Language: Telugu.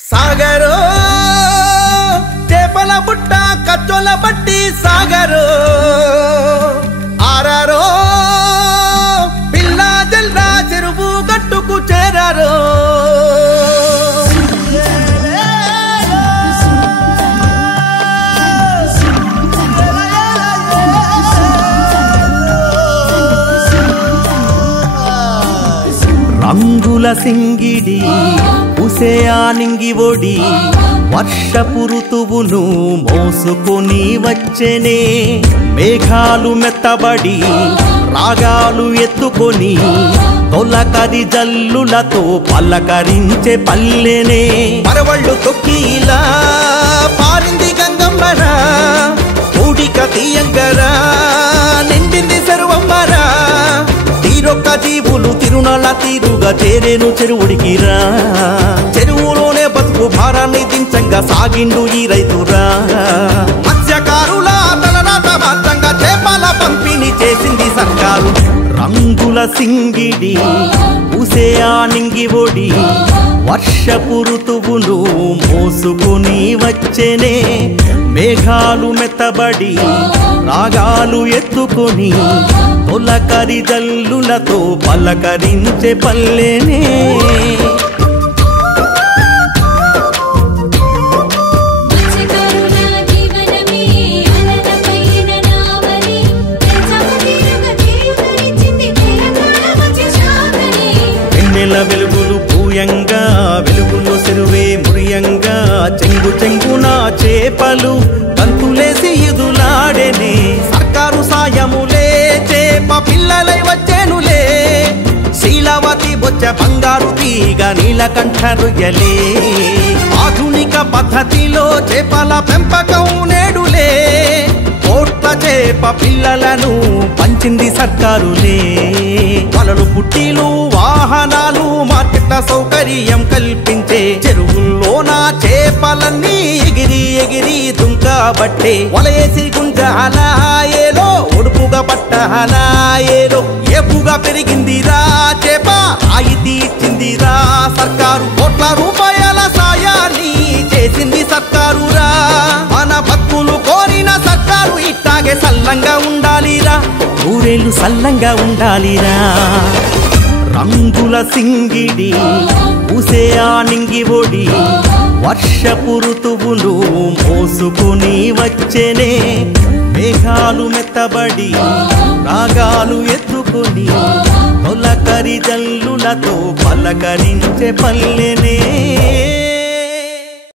సాగరో చేపల బుట్ట కచ్చోల బట్టి సాగరో ఆరారో పిల్ల జల్లా చెరువు గట్టుకు చేరారో రంగుల సింగిడి ఉసేయానింగి ఒడి వర్షపు ఋతువును మోసుకొని వచ్చెనే మేఘాలు మెత్తబడి రాగాలు ఎత్తుకొని తొలకరి జల్లులతో పలకరించే పల్లెనే పరవళ్ళు తొక్కిలా పారింది గంగమ్మరా కూడిక తీయంగరా నిండింది సర్వమ్మరా తీరొక్క జీవులు తిరునల తీరుగా చేరేను చెరువుడికిరా చెరువులోనే బతుకు భారాన్ని దించంగా సాగిండు ఈ రైతురా మత్స్యకారుల తలరాత మార్చంగా చేపల పంపిణీ చేసింది సర్కారు రంగుల సింగిడి ఉసేయానింగి ఒడి వర్షపు ఋతువును మోసుకొని వచ్చెనే మేఘాలు మెత్తబడి రాగాలు ఎత్తుకొని తొలకరి జల్లులతో పలకరించే పల్లెనే వెన్నెల వెలుగులు పూయంగా వెలుగులు చెరువే మురియంగా చెంగు చెంగున చేపలు కంతులేసి ఎదులాడెనే సర్కారు సాయములే చేప పిల్లలై వచ్చేనులే శీలవతి బొచ్చ బంగారు తీగ నీలకంఠ రొయ్యలే ఆధునిక పద్ధతిలో చేపల పెంపకం నేడులే కోట్ల చేప పిల్లలను పంచింది సర్కారులే వలలు పుట్టిలు వాహనాలు మార్కెట్ల సౌకర్యం కల్పించే చెరువుల్లోన చేపలన్నీ ఎగిరి ఎగిరి దుంకబట్టే వలయేసి గుంజాలాయేలో ఒడుపుగా పట్టాలాయేలో ఏపుగా పెరిగిందిరా చేప రాయితీ ఇచ్చిందిరా సర్కారు కోట్ల రూపాయల సాయాన్ని చేసింది సర్కారురా మన భక్తులు కోరిన సర్కారు ఇట్టాగే సల్లంగా ఉండాలిరా ఊరేళ్ళు సల్లంగా ఉండాలిరా రంగుల సింగిడి ఉసేయానింగి ఒడి వర్షపు ఋతువును మోసుకొని వచ్చెనే మేఘాలు మెత్తబడి రాగాలు ఎత్తుకొని తొలకరి జల్లులతో పలకరించే పల్లెనే